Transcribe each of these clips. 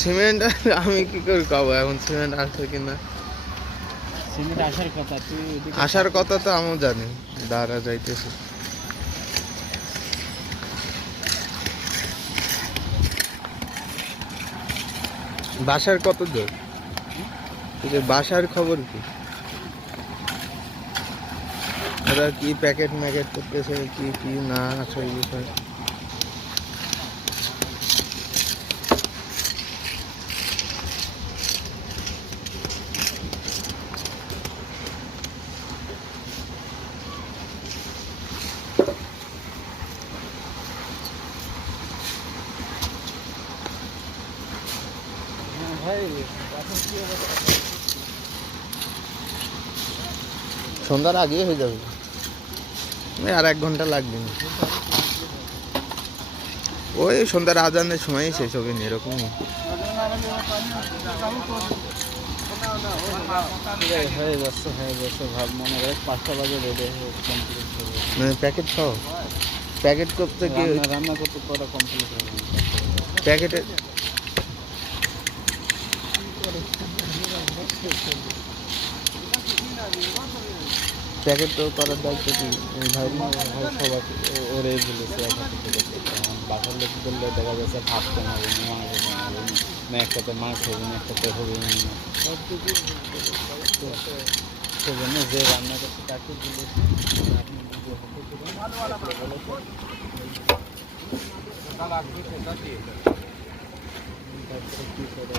Cement আমি কি করে খাবো এখন, সিমেন্ট আসছে কিনা? সিমেন্ট আসার কথা, আসার কথা তো আমিও জানি, দাঁড়া যাইতেছে। বাসার কত দূর? বাসার খবর কি? ওরা কি প্যাকেট ম্যাকেট করতেছে, কি কি না আছে এই বিষয়ে? সন্ধ্যার আগে হয়ে যাবে, আর 1 ঘন্টা লাগবে না। ওই সন্ধ্যার আজানের সময় শেষ হবে না, এরকমই হয়ে যাচ্ছে ভাব, মনে হয় 5টা বাজে রেডি কমপ্লিট হবে। মানে প্যাকেট খাও, প্যাকেট করতে কি রান্না করতে করা কমপ্লিট হবে প্যাকেটে? প্যাকেট তো করার দায়িত্ব কি ভাই? সবাই ওরে বলেছে বাসার লোক বললে দেখা যাচ্ছে ভাত কমাবে না, মাংস কমাবে না, একটাতে মাছ হবে না, একটাতে হবে না। সেজন্য যে রান্না করতে তাকে বলেছি তারপরে কী করে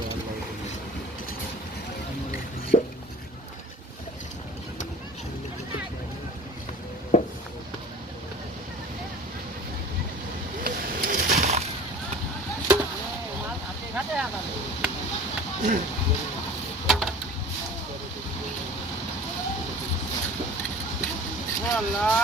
ভালো লাগবে।